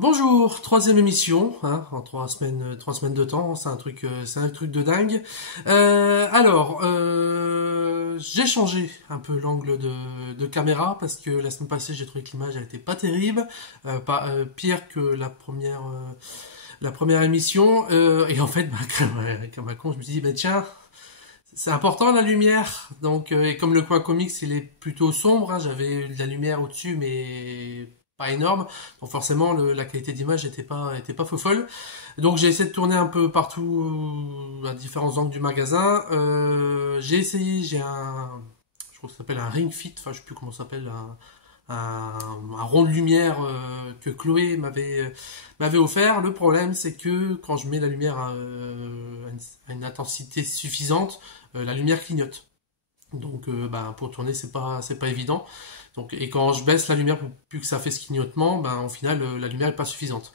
Bonjour, troisième émission, hein, en 3 semaines de temps, c'est un truc de dingue. J'ai changé un peu l'angle de caméra parce que la semaine passée j'ai trouvé que l'image elle était pas terrible, pas pire que la première émission. Et en fait, comme un con, je me suis dit, bah tiens, c'est important la lumière. Donc, et comme le coin comics il est plutôt sombre, hein, j'avais de la lumière au-dessus, mais pas énorme. Donc forcément, la qualité d'image était pas folle. Donc j'ai essayé de tourner un peu partout à différents angles du magasin. Je crois que ça s'appelle un ring fit. Enfin, je sais plus comment ça s'appelle. Un rond de lumière que Chloé m'avait offert. Le problème, c'est que quand je mets la lumière à une intensité suffisante, la lumière clignote. Donc, pour tourner, c'est pas évident. Donc, et quand je baisse la lumière pour plus que ça fait ce clignotement, au final, la lumière est pas suffisante.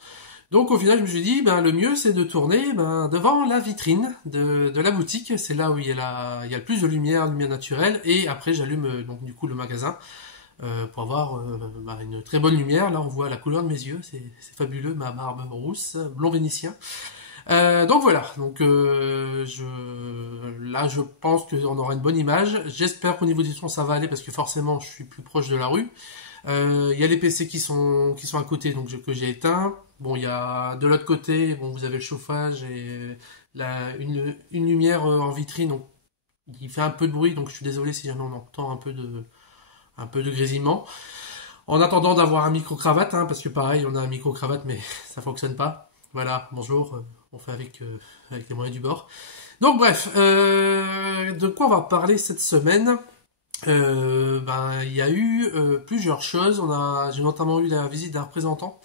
Donc, au final, je me suis dit, le mieux, c'est de tourner devant la vitrine de la boutique. C'est là où il y a le plus de lumière naturelle. Et après, j'allume donc du coup le magasin pour avoir une très bonne lumière. Là, on voit la couleur de mes yeux, c'est fabuleux, ma barbe rousse, blond vénitien. Donc voilà, là je pense qu'on aura une bonne image. J'espère qu'au niveau du son ça va aller parce que forcément je suis plus proche de la rue. Il y a les PC qui sont à côté que j'ai éteints. Bon, il y a de l'autre côté, bon vous avez le chauffage et une lumière en vitrine, donc il fait un peu de bruit, donc je suis désolé si jamais on entend un peu de grésillement. En attendant d'avoir un micro-cravate, hein, parce que pareil, on a un micro-cravate, mais ça fonctionne pas. Voilà, bonjour, on fait avec les moyens du bord. Donc bref, de quoi on va parler cette semaine? Il y a eu plusieurs choses. J'ai notamment eu la visite d'un représentant.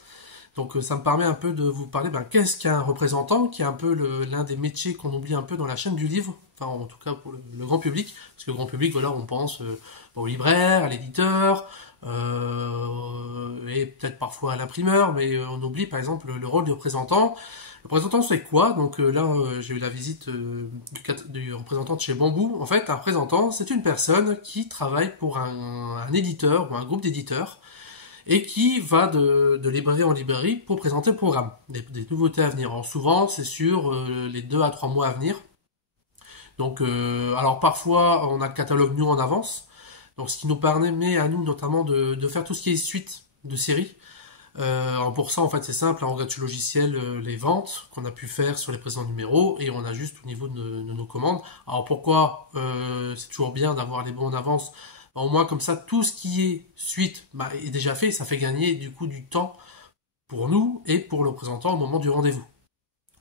Donc ça me permet un peu de vous parler, qu'est-ce qu'un représentant, qui est un peu l'un des métiers qu'on oublie un peu dans la chaîne du livre, enfin en tout cas pour le grand public, parce que le grand public, voilà, on pense au libraire, à l'éditeur, et peut-être parfois à l'imprimeur, mais on oublie par exemple le rôle du représentant. Le représentant c'est quoi? Donc j'ai eu la visite du représentant de chez Bambou. En fait, un représentant, c'est une personne qui travaille pour un éditeur ou un groupe d'éditeurs et qui va de librairie en librairie pour présenter le programme, des nouveautés à venir. Alors souvent, c'est sur les 2 à 3 mois à venir. Donc, alors parfois, on a le catalogue nous en avance, donc ce qui nous permet à nous notamment de faire tout ce qui est suite de séries. Alors pour ça, en fait, c'est simple, on regarde sur le logiciel les ventes qu'on a pu faire sur les précédents numéros et on a juste au niveau de nos commandes. Alors pourquoi c'est toujours bien d'avoir les bons en avance? Au moins comme ça, tout ce qui est suite est déjà fait, ça fait gagner du coup du temps pour nous et pour le représentant au moment du rendez-vous.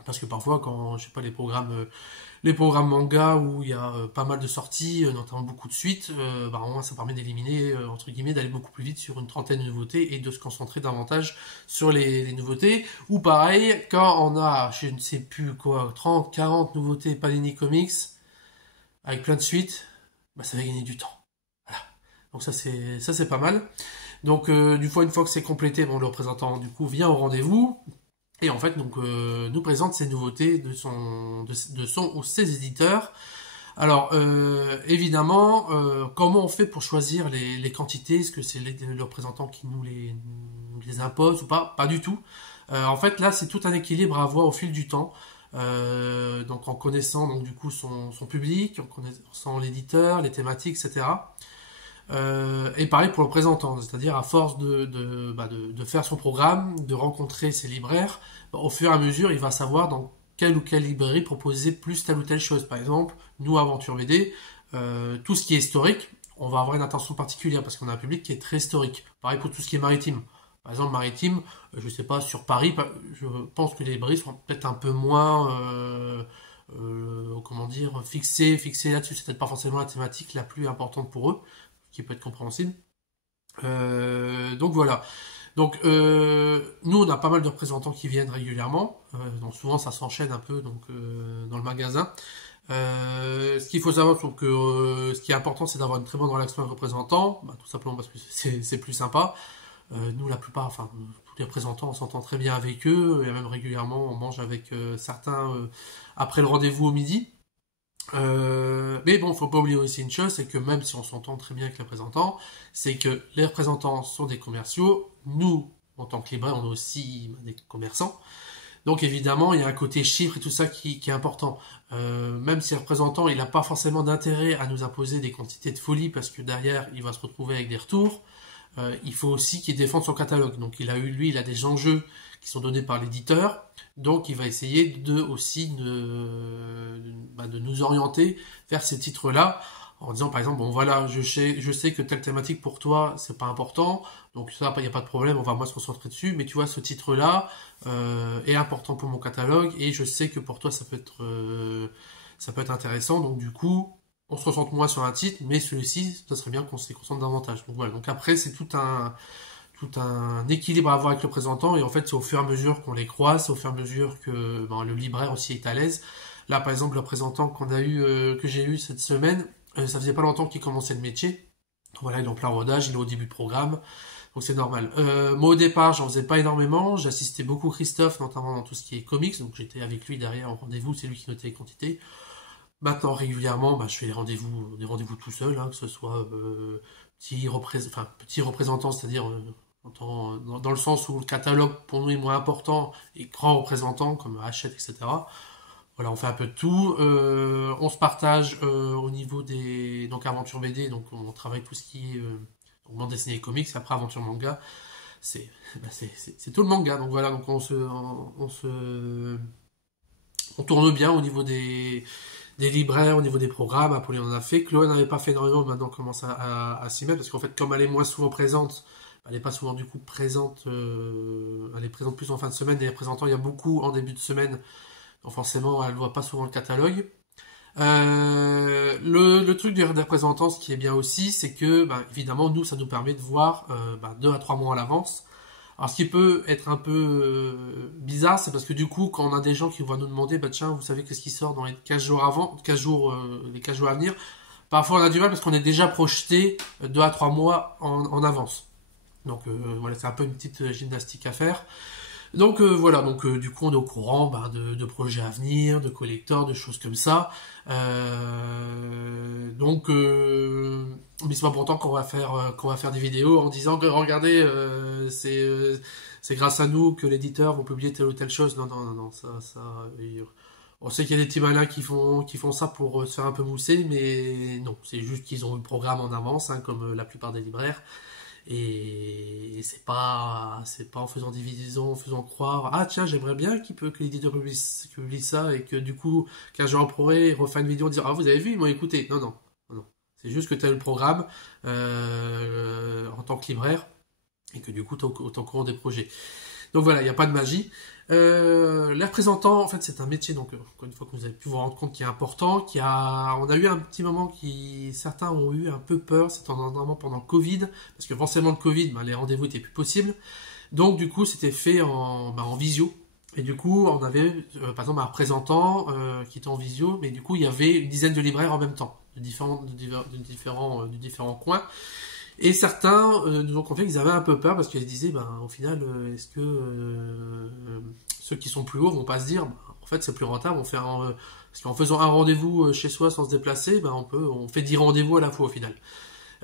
Parce que parfois, quand je sais pas les programmes manga où il y a pas mal de sorties, notamment beaucoup de suites, au moins ça permet d'éliminer entre guillemets d'aller beaucoup plus vite sur une trentaine de nouveautés et de se concentrer davantage sur les nouveautés. Ou pareil, quand on a je ne sais plus quoi 30, 40 nouveautés Panini Comics avec plein de suites, ça va gagner du temps. Donc ça c'est pas mal. Donc une fois que c'est complété, le représentant du coup vient au rendez-vous et en fait nous présente ses nouveautés de son ou ses éditeurs. Alors évidemment, comment on fait pour choisir les quantités? Est-ce que c'est le représentant qui nous les impose ou pas? Pas du tout. En fait là c'est tout un équilibre à avoir au fil du temps. Donc en connaissant donc du coup son public, en connaissant l'éditeur, les thématiques, etc. Et pareil pour le représentant, c'est-à-dire à force de faire son programme, de rencontrer ses libraires, au fur et à mesure, il va savoir dans quelle ou quelle librairie proposer plus telle ou telle chose. Par exemple, nous, Aventure BD, tout ce qui est historique, on va avoir une attention particulière parce qu'on a un public qui est très historique. Pareil pour tout ce qui est maritime. Par exemple, maritime, je sais pas, sur Paris, je pense que les librairies sont peut-être un peu moins, comment dire, fixées là-dessus. C'est peut-être pas forcément la thématique la plus importante pour eux qui peut être compréhensible. Donc voilà. Donc nous on a pas mal de représentants qui viennent régulièrement. Donc souvent ça s'enchaîne un peu dans le magasin. Ce qu'il faut savoir, c'est que ce qui est important, c'est d'avoir une très bonne relation avec le représentant, tout simplement parce que c'est plus sympa. Nous, la plupart, enfin tous les représentants, on s'entend très bien avec eux, et même régulièrement, on mange avec certains après le rendez-vous au midi. Mais bon, faut pas oublier aussi une chose, c'est que même si on s'entend très bien avec les représentants, c'est que les représentants sont des commerciaux, nous, en tant que libraire, on est aussi des commerçants. Donc évidemment, il y a un côté chiffre et tout ça qui est important. Même si le représentant, il n'a pas forcément d'intérêt à nous imposer des quantités de folie parce que derrière, il va se retrouver avec des retours. Il faut aussi qu'il défende son catalogue. Donc il a des enjeux qui sont donnés par l'éditeur. Donc il va essayer de nous orienter vers ces titres-là en disant par exemple, bon voilà, je sais que telle thématique pour toi, c'est pas important, donc ça, il n'y a pas de problème, on va moi se concentrer dessus, mais tu vois, ce titre-là est important pour mon catalogue, et je sais que pour toi, ça peut être intéressant, donc du coup, on se concentre moins sur un titre, mais celui-ci, ça serait bien qu'on s'y concentre davantage. Donc voilà, donc après, c'est tout un équilibre à avoir avec le présentant, et en fait, c'est au fur et à mesure qu'on les croise, c'est au fur et à mesure que le libraire aussi est à l'aise. Là, par exemple, le présentant que j'ai eu cette semaine, ça faisait pas longtemps qu'il commençait le métier. Voilà, il est en plein rodage, il est au début de programme, donc c'est normal. Moi, au départ, j'en faisais pas énormément. J'assistais beaucoup Christophe, notamment dans tout ce qui est comics, donc j'étais avec lui derrière en rendez-vous, c'est lui qui notait les quantités. Maintenant, régulièrement, je fais des rendez-vous tout seul, hein, que ce soit petit représentant, c'est-à-dire dans le sens où le catalogue pour nous est moins important, et grand représentant comme Hachette, etc. Voilà, on fait un peu de tout. On se partage au niveau des donc aventure BD, donc on travaille tout ce qui est bande dessinée et comics. Après aventure manga, c'est c'est tout le manga. Donc voilà, donc on tourne bien au niveau des libraires, au niveau des programmes. Apolline en a fait. Chloé n'avait pas fait énormément, maintenant on commence à s'y mettre parce qu'en fait, comme elle est moins souvent présente, elle n'est pas souvent du coup présente. Elle est présente plus en fin de semaine. Des représentants, il y a beaucoup en début de semaine. Donc forcément, elle ne voit pas souvent le catalogue. Le truc des représentants, ce qui est bien aussi, c'est que, évidemment, nous, ça nous permet de voir 2 à 3 mois à l'avance. Alors, ce qui peut être un peu bizarre, c'est parce que du coup, quand on a des gens qui vont nous demander, tiens, vous savez qu'est-ce qui sort dans les 15 jours avant, les 15 jours à venir, parfois on a du mal parce qu'on est déjà projeté 2 à 3 mois en avance. Donc voilà, c'est un peu une petite gymnastique à faire. Donc voilà, donc du coup on est au courant de projets à venir, de collecteurs, de choses comme ça. Mais c'est pas pour autant qu'on va faire des vidéos en disant que regardez, c'est grâce à nous que l'éditeur va publier telle ou telle chose. Non, non, non, non, on sait qu'il y a des petits malins qui font ça pour se faire un peu mousser, mais non, c'est juste qu'ils ont eu le programme en avance, hein, comme la plupart des libraires. Et c'est pas en faisant division, en faisant croire, ah tiens, j'aimerais bien que l'éditeur publie ça et que du coup, qu'un jour après, il refait une vidéo en disant, ah vous avez vu, ils m'ont écouté. Non, non, non, non. C'est juste que tu as le programme en tant que libraire et que du coup, tu es au courant des projets. Donc voilà, il n'y a pas de magie. Les représentants, en fait, c'est un métier, donc encore une fois que vous avez pu vous rendre compte qui est important, on a eu un petit moment certains ont eu un peu peur, c'était notamment pendant le Covid, parce que forcément le Covid, les rendez-vous étaient plus possibles. Donc du coup, c'était fait en visio. Et du coup, on avait par exemple un représentant qui était en visio, mais du coup, il y avait une dizaine de libraires en même temps, de différents coins. Et certains nous ont confié qu'ils avaient un peu peur parce qu'ils se disaient, au final, est-ce que ceux qui sont plus hauts vont pas se dire, en fait, c'est plus rentable, parce qu'en faisant un rendez-vous chez soi sans se déplacer, on fait 10 rendez-vous à la fois au final.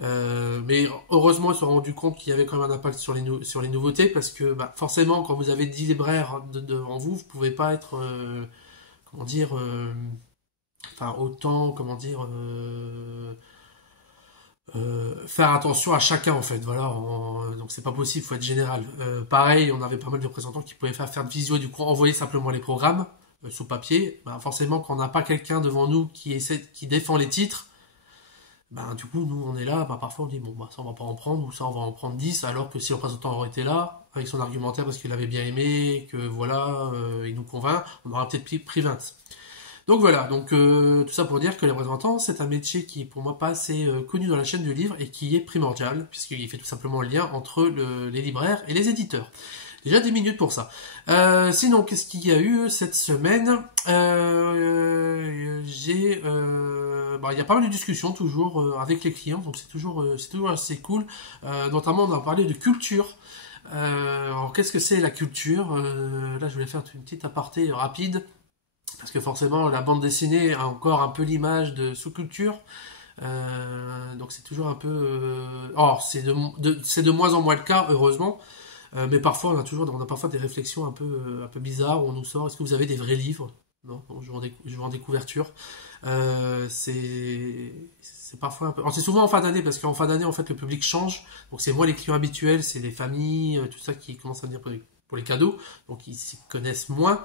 Mais heureusement, ils se sont rendus compte qu'il y avait quand même un impact sur les nouveautés parce que forcément, quand vous avez 10 libraires devant vous, vous pouvez pas être, autant, faire attention à chacun en fait, voilà, donc c'est pas possible, faut être général. Pareil, on avait pas mal de représentants qui pouvaient faire de visio, du coup envoyer simplement les programmes sous papier. Forcément, quand on n'a pas quelqu'un devant nous qui défend les titres, du coup nous on est là, parfois on dit ça on va pas en prendre, ou ça on va en prendre 10, alors que si le représentant aurait été là avec son argumentaire parce qu'il avait bien aimé, que voilà, il nous convainc, on aura peut-être pris 20. Donc voilà, tout ça pour dire que les représentants, c'est un métier qui est pour moi pas assez connu dans la chaîne du livre et qui est primordial, puisqu'il fait tout simplement le lien entre les libraires et les éditeurs. Déjà 10 minutes pour ça. Sinon, qu'est-ce qu'il y a eu cette semaine? Il y a pas mal de discussions toujours avec les clients, donc c'est toujours assez cool. Notamment, on a parlé de culture. Alors, qu'est-ce que c'est la culture? Là, je voulais faire une petite aparté rapide. Parce que forcément, la bande dessinée a encore un peu l'image de sous-culture. Donc c'est toujours un peu... Or, c'est de moins en moins le cas, heureusement. Mais parfois, on a parfois des réflexions un peu bizarres où on nous sort. Est-ce que vous avez des vrais livres? Non, je vends des couvertures. C'est parfois un peu. Alors, c'est souvent en fin d'année parce qu'en fin d'année, en fait, le public change. Donc c'est moins les clients habituels, c'est les familles, tout ça qui commencent à venir pour les cadeaux. Donc ils s'y connaissent moins.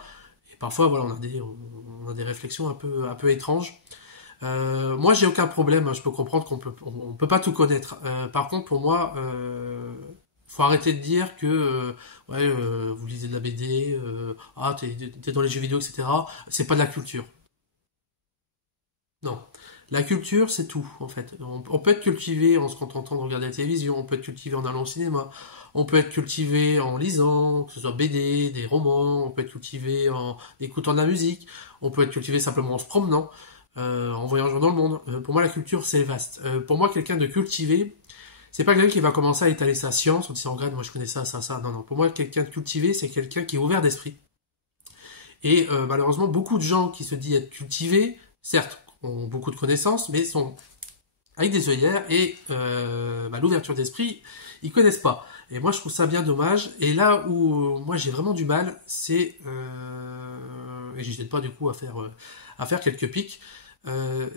Et parfois, voilà, on a des réflexions un peu étranges. Moi, j'ai aucun problème, hein. Je peux comprendre on peut pas tout connaître. Par contre, pour moi, faut arrêter de dire que ouais, vous lisez de la BD, t'es dans les jeux vidéo, etc. C'est pas de la culture. Non. La culture, c'est tout, en fait. On peut être cultivé en se contentant de regarder la télévision, on peut être cultivé en allant au cinéma, on peut être cultivé en lisant, que ce soit BD, des romans, on peut être cultivé en écoutant de la musique, on peut être cultivé simplement en se promenant, en voyageant dans le monde. Pour moi, la culture, c'est vaste. Pour moi, quelqu'un de cultivé, c'est pas quelqu'un qui va commencer à étaler sa science en disant, regarde, moi je connais ça, ça, ça. Non, non. Pour moi, quelqu'un de cultivé, c'est quelqu'un qui est ouvert d'esprit. Et malheureusement, beaucoup de gens qui se disent être cultivés, certes, ont beaucoup de connaissances, mais sont avec des œillères et l'ouverture d'esprit, ils connaissent pas. Et moi, je trouve ça bien dommage. Et là où moi j'ai vraiment du mal, c'est et j'hésite pas du coup à faire quelques pics.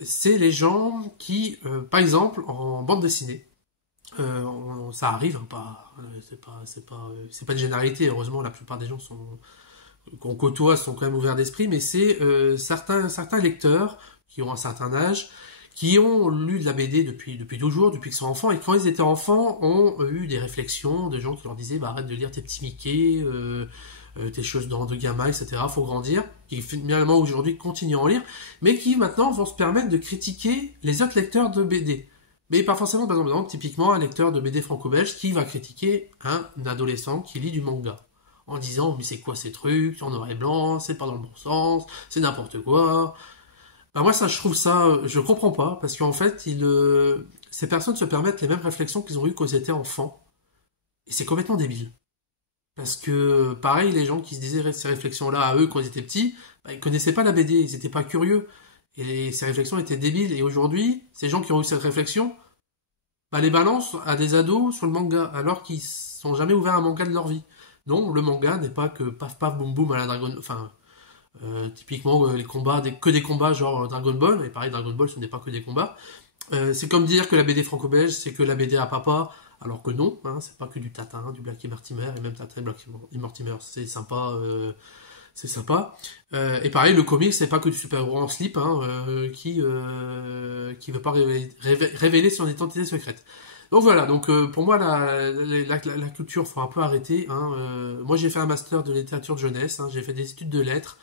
C'est les gens qui, par exemple, en bande dessinée, ça arrive, hein, c'est pas une généralité. Heureusement, la plupart des gens qu'on côtoie sont quand même ouverts d'esprit, mais c'est certains lecteurs qui ont un certain âge, qui ont lu de la BD depuis toujours, depuis qu'ils sont enfants, et quand ils étaient enfants, ont eu des réflexions de gens qui leur disaient bah, arrête de lire tes petits Mickey, tes choses de gamin, etc. Faut grandir, qui finalement aujourd'hui continuent à en lire, mais qui maintenant vont se permettre de critiquer les autres lecteurs de BD. Mais pas forcément, par exemple, typiquement un lecteur de BD franco-belge qui va critiquer un adolescent qui lit du manga en disant mais c'est quoi ces trucs en noir et blanc, c'est pas dans le bon sens, c'est n'importe quoi. Bah moi ça je comprends pas parce qu'en fait ces personnes se permettent les mêmes réflexions qu'ils ont eues quand ils étaient enfants et c'est complètement débile. Parce que pareil les gens qui se disaient ces réflexions-là à eux quand ils étaient petits, bah, ils connaissaient pas la BD, ils étaient pas curieux et ces réflexions étaient débiles et aujourd'hui ces gens qui ont eu cette réflexion bah, les balancent à des ados sur le manga alors qu'ils sont jamais ouverts à un manga de leur vie. Non, le manga n'est pas que paf paf boum boum à la Dragon, enfin typiquement les combats, que des combats genre Dragon Ball, et pareil Dragon Ball ce n'est pas que des combats. C'est comme dire que la BD franco-belge c'est que la BD à papa, alors que non, hein, c'est pas que du Tatin, du Black et Mortimer, et même Tatin et Black et Mortimer, c'est sympa. C'est sympa. Et pareil, le comic, c'est pas que du super-héros en slip hein, qui veut pas révéler son identité secrète. Donc voilà, donc pour moi la culture faut un peu arrêter. Hein, moi j'ai fait un master de littérature de jeunesse, hein, j'ai fait des études de lettres.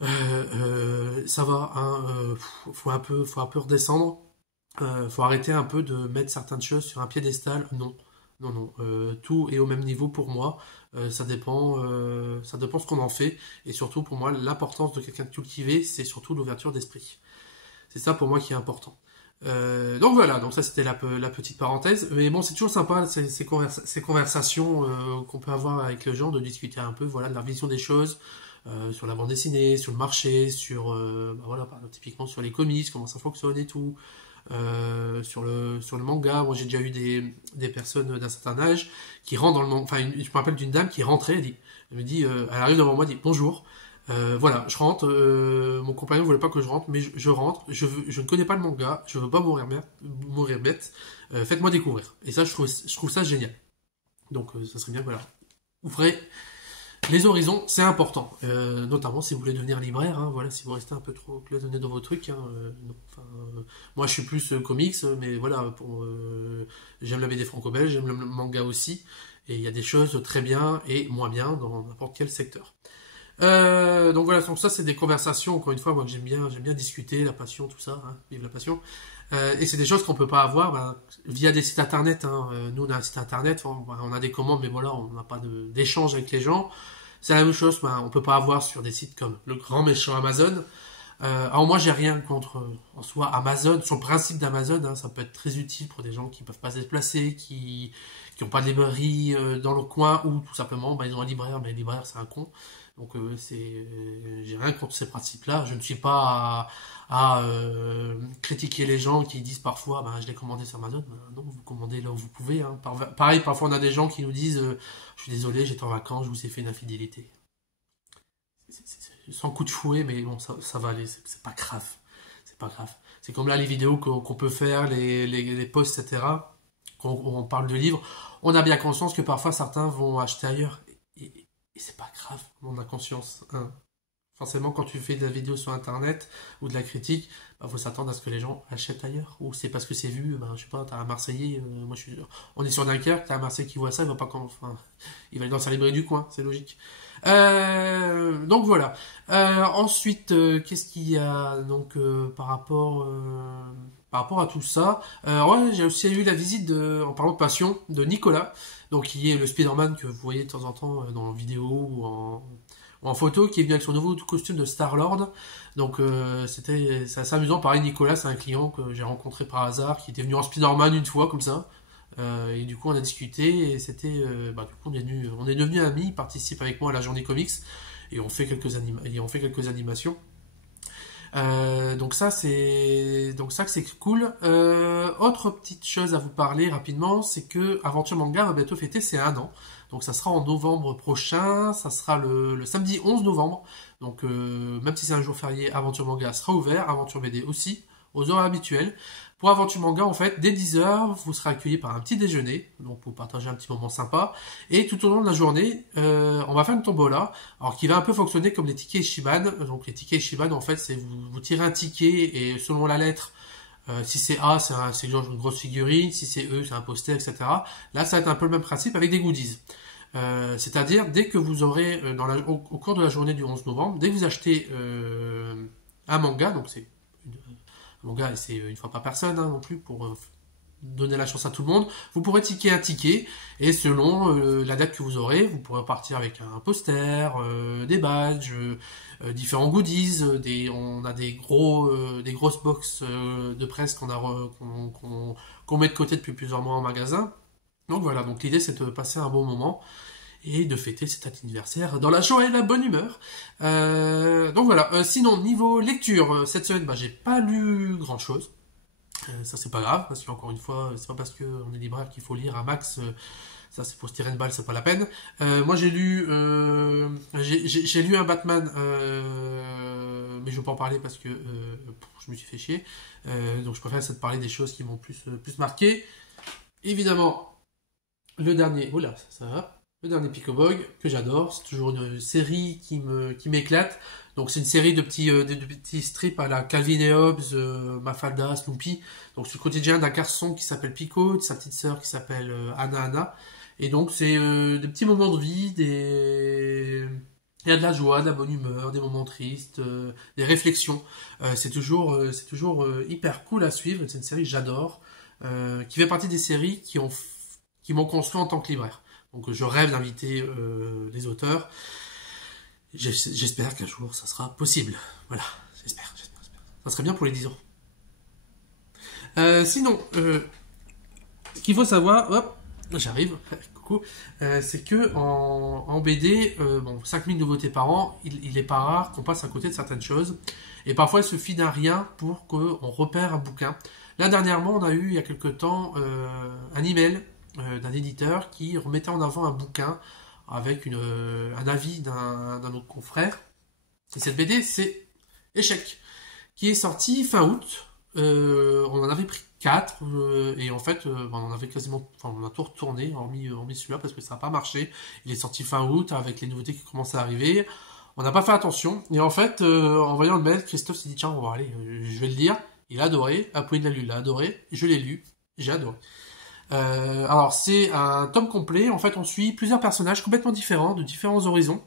Ça va, hein, faut un peu redescendre. Faut arrêter un peu de mettre certaines choses sur un piédestal. Non, non, non. Tout est au même niveau pour moi. Ça dépend ce qu'on en fait. Et surtout pour moi, l'importance de quelqu'un de cultivé, c'est surtout l'ouverture d'esprit. C'est ça pour moi qui est important. Donc voilà, donc ça c'était la petite parenthèse. Mais bon, c'est toujours sympa ces conversations qu'on peut avoir avec les gens, de discuter un peu voilà, de leur vision des choses, sur la bande dessinée, sur le marché, voilà, typiquement sur les comics, comment ça fonctionne et tout. Sur le manga, moi j'ai déjà eu des personnes d'un certain âge qui rentrent dans le manga. Enfin, je me rappelle d'une dame qui rentrait, elle me dit, elle arrive devant moi, elle dit bonjour. Voilà, je rentre. Mon compagnon voulait pas que je rentre, mais je rentre. Je ne connais pas le manga. Je veux pas mourir bête. Faites-moi découvrir. Et ça, je trouve ça génial. Donc, ça serait bien, voilà. Ouvrez les horizons, c'est important. Notamment si vous voulez devenir libraire. Hein, voilà, si vous restez un peu trop cloisonné dans vos trucs. Hein, non, enfin, moi, je suis plus comics, mais voilà, j'aime la BD franco-belge, j'aime le manga aussi. Et il y a des choses très bien et moins bien dans n'importe quel secteur. Donc voilà, donc ça c'est des conversations, encore une fois, moi que j'aime bien discuter, la passion, tout ça, hein, vive la passion. Et c'est des choses qu'on peut pas avoir via des sites internet. Hein. Nous on a un site internet, on a des commandes, mais voilà, on n'a pas d'échange avec les gens. C'est la même chose, on peut pas avoir sur des sites comme le grand méchant Amazon. Alors moi j'ai rien contre en soi Amazon, sur le principe d'Amazon, hein, ça peut être très utile pour des gens qui peuvent pas se déplacer, qui ont pas de librairie dans le coin, ou tout simplement bah, ils ont un libraire, mais le libraire c'est un con. Donc j'ai rien contre ces principes-là. Je ne suis pas à critiquer les gens qui disent parfois bah, je l'ai commandé sur Amazon. Bah, non, vous commandez là où vous pouvez. Hein. Pareil, parfois on a des gens qui nous disent je suis désolé, j'étais en vacances, je vous ai fait une infidélité. Sans coup de fouet, mais bon, ça va aller, c'est pas grave. C'est pas grave. C'est comme là les vidéos qu'on peut faire, les posts, etc. Quand on parle de livres, on a bien conscience que parfois certains vont acheter ailleurs. Et c'est pas grave, on a conscience. Hein. Forcément, quand tu fais de la vidéo sur internet ou de la critique, bah, faut s'attendre à ce que les gens achètent ailleurs. Ou c'est parce que c'est vu, bah, je sais pas, t'as un Marseillais, on est sur Dunkerque, t'as un Marseillais qui voit ça, il va pas enfin, il va aller dans sa librairie du coin, c'est logique. Donc voilà. Ensuite, qu'est-ce qu'il y a donc par rapport à tout ça. Ouais, j'ai aussi eu la visite en parlant de passion, de Nicolas, donc qui est le Spider-Man que vous voyez de temps en temps dans la vidéo ou en photo, qui est venu avec son nouveau costume de Star-Lord. Donc c'est assez amusant. Pareil, Nicolas, c'est un client que j'ai rencontré par hasard, qui était venu en Spider-Man une fois comme ça. Et du coup, on a discuté et c'était, bah, du coup, on est devenus amis. Il participe avec moi à la journée comics et on fait quelques animations. Donc ça que c'est cool. Autre petite chose à vous parler rapidement, c'est que Aventure Manga va bientôt fêter ses 1 an. Donc ça sera en novembre prochain, ça sera le samedi 11 novembre. Donc même si c'est un jour férié, Aventure Manga sera ouvert, Aventure BD aussi, aux heures habituelles. Pour Aventure Manga, en fait, dès 10 h, vous serez accueillis par un petit déjeuner, donc pour partager un petit moment sympa. Et tout au long de la journée, on va faire une tombola, alors qui va un peu fonctionner comme les tickets Ishiban. Donc les tickets Ishiban, en fait, c'est vous tirez un ticket et selon la lettre, si c'est A, c'est genre une grosse figurine, si c'est E, c'est un poster, etc. Là, ça va être un peu le même principe avec des goodies. C'est-à-dire, dès que vous aurez, au cours de la journée du 11 novembre, dès que vous achetez un manga, donc c'est un manga et c'est une fois par personne hein, non plus, pour donner la chance à tout le monde, vous pourrez ticker un ticket, et selon la date que vous aurez, vous pourrez partir avec un poster, des badges, différents goodies, on a des grosses box de presse qu'on met de côté depuis plusieurs mois en magasin. Donc voilà, donc l'idée c'est de passer un bon moment et de fêter cet anniversaire dans la joie et la bonne humeur. Donc voilà, sinon niveau lecture, cette semaine j'ai pas lu grand chose. Ça c'est pas grave, parce qu'encore une fois, c'est pas parce qu'on est libraire qu'il faut lire un max, ça c'est pour se tirer une balle, c'est pas la peine. Moi j'ai lu un Batman, mais je veux pas en parler parce que je me suis fait chier. Donc je préfère essayer de parler des choses qui m'ont plus marqué. Évidemment, le dernier, oula, ça va. Le dernier Picobog, que j'adore, c'est toujours une série qui m'éclate. Donc c'est une série de petits strips à la Calvin et Hobbes, Mafalda, Snoopy. Donc c'est le quotidien d'un garçon qui s'appelle Pico, de sa petite sœur qui s'appelle Anna. Et donc c'est des petits moments de vie, il y a de la joie, de la bonne humeur, des moments tristes, des réflexions. C'est toujours hyper cool à suivre. C'est une série que j'adore, qui fait partie des séries qui m'ont construit en tant que libraire. Donc je rêve d'inviter les auteurs. J'espère qu'un jour ça sera possible. Voilà, j'espère. Ça serait bien pour les 10 ans. Sinon, ce qu'il faut savoir, hop, j'arrive, coucou, c'est que en BD, 5000 nouveautés par an, il est pas rare qu'on passe à côté de certaines choses. Et parfois il suffit d'un rien pour qu'on repère un bouquin. Là dernièrement, on a eu il y a quelque temps un email d'un éditeur qui remettait en avant un bouquin avec un avis d'un autre confrère. Et cette BD, c'est Échec, qui est sorti fin août. On en avait pris 4, et en fait, on en avait on a tout retourné, hormis celui-là, parce que ça n'a pas marché. Il est sorti fin août, avec les nouveautés qui commençaient à arriver. On n'a pas fait attention, et en fait, en voyant le mail, Christophe s'est dit, tiens, on va aller, je vais le lire. Il a adoré, Apolline l'a lu, il a adoré, je l'ai lu, j'ai adoré. Alors c'est un tome complet, en fait on suit plusieurs personnages complètement différents, de différents horizons,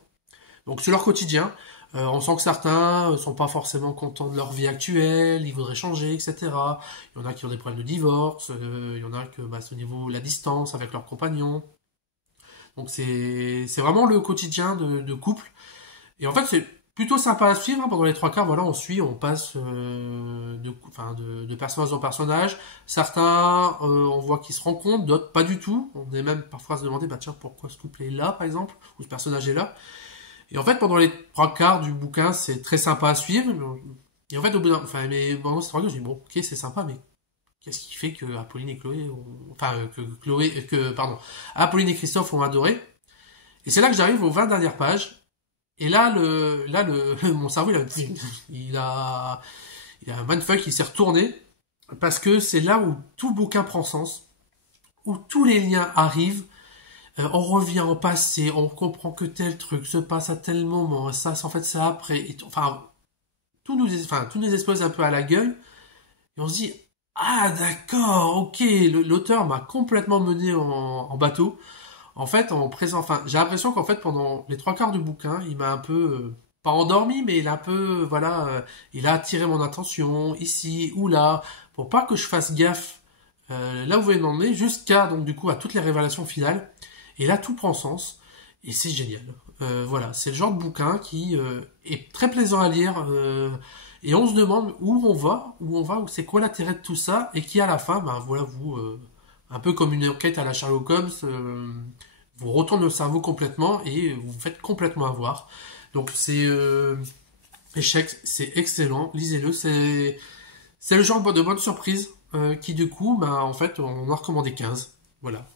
donc sur leur quotidien. On sent que certains sont pas forcément contents de leur vie actuelle, ils voudraient changer, etc. Il y en a qui ont des problèmes de divorce, il y en a que c'est au niveau de la distance avec leurs compagnons. Donc c'est vraiment le quotidien de couple. Et en fait plutôt sympa à suivre, hein. Pendant les trois quarts, voilà, on suit, on passe de personnage en personnage. Certains, on voit qu'ils se rencontrent, d'autres pas du tout. On est même parfois à se demander, bah tiens, pourquoi ce couple est là, par exemple, ou ce personnage est là. Et en fait, pendant les trois quarts du bouquin, c'est très sympa à suivre. Et en fait, au bout d'un, enfin, mais pendant ces trois quarts, je dis bon, ok, c'est sympa, mais qu'est-ce qui fait que Apolline et Chloé, que Chloé, pardon, Apolline et Christophe ont adoré. Et c'est là que j'arrive aux 20 dernières pages. Et là, mon cerveau, il a, il a un mindfuck, il s'est retourné. Parce que c'est là où tout le bouquin prend sens. Où tous les liens arrivent. On revient au passé, on comprend que tel truc se passe à tel moment. Ça, en fait, c'est après. Enfin, tout nous explose un peu à la gueule. Et on se dit, ah d'accord, ok, l'auteur m'a complètement mené en bateau. En fait, j'ai l'impression qu'en fait, pendant les trois quarts du bouquin, il m'a un peu, pas endormi, mais il a un peu, voilà, il a attiré mon attention ici ou là, pour pas que je fasse gaffe là où vous m'emmener, jusqu'à, donc du coup, à toutes les révélations finales. Et là, tout prend sens, et c'est génial. Voilà, c'est le genre de bouquin qui est très plaisant à lire, et on se demande où c'est quoi l'intérêt de tout ça, et qui à la fin, ben voilà, un peu comme une enquête à la Sherlock Holmes, vous retourne le cerveau complètement et vous vous faites complètement avoir. Donc c'est échec, c'est excellent, lisez-le, c'est le genre de bonne surprise qui du coup, ben, en fait, on en a recommandé 15. Voilà.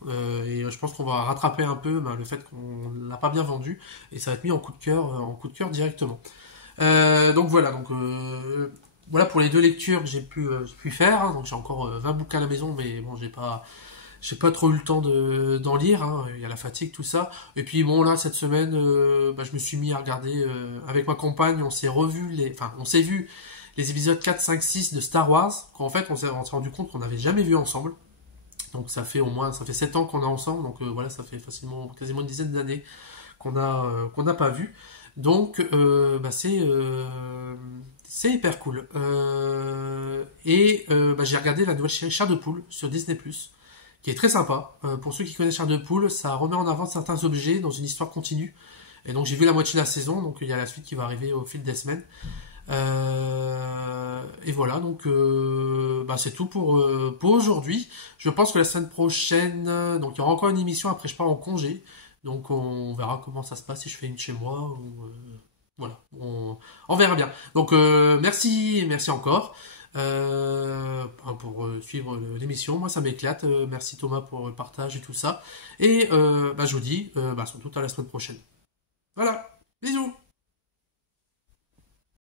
Et je pense qu'on va rattraper un peu ben, le fait qu'on l'a pas bien vendu et ça va être mis en coup de cœur directement. Donc voilà, voilà pour les deux lectures que j'ai pu faire. Hein. Donc j'ai encore 20 bouquins à la maison, mais bon, j'ai pas trop eu le temps d'en lire, hein. Il y a la fatigue, tout ça. Et puis bon, là, cette semaine, bah, je me suis mis à regarder avec ma compagne, on s'est vu les épisodes 4, 5, 6 de Star Wars, qu'en fait, on s'est rendu compte qu'on n'avait jamais vu ensemble. Donc ça fait 7 ans qu'on est ensemble, donc voilà, ça fait facilement, quasiment une dizaine d'années qu'on n'a pas vu. Donc, bah, c'est hyper cool. Bah, j'ai regardé la nouvelle série Chair de Poule sur Disney+, qui est très sympa. Pour ceux qui connaissent Chair de Poule, ça remet en avant certains objets dans une histoire continue. Et donc j'ai vu la moitié de la saison, donc il y a la suite qui va arriver au fil des semaines. Et voilà, donc bah, c'est tout pour aujourd'hui. Je pense que la semaine prochaine, donc il y aura encore une émission, après je pars en congé. Donc on verra comment ça se passe si je fais une chez moi ou voilà, on verra bien. Donc merci encore pour suivre l'émission. Moi ça m'éclate. Merci Thomas pour le partage et tout ça. Et bah, je vous dis bah, surtout à la semaine prochaine. Voilà, bisous.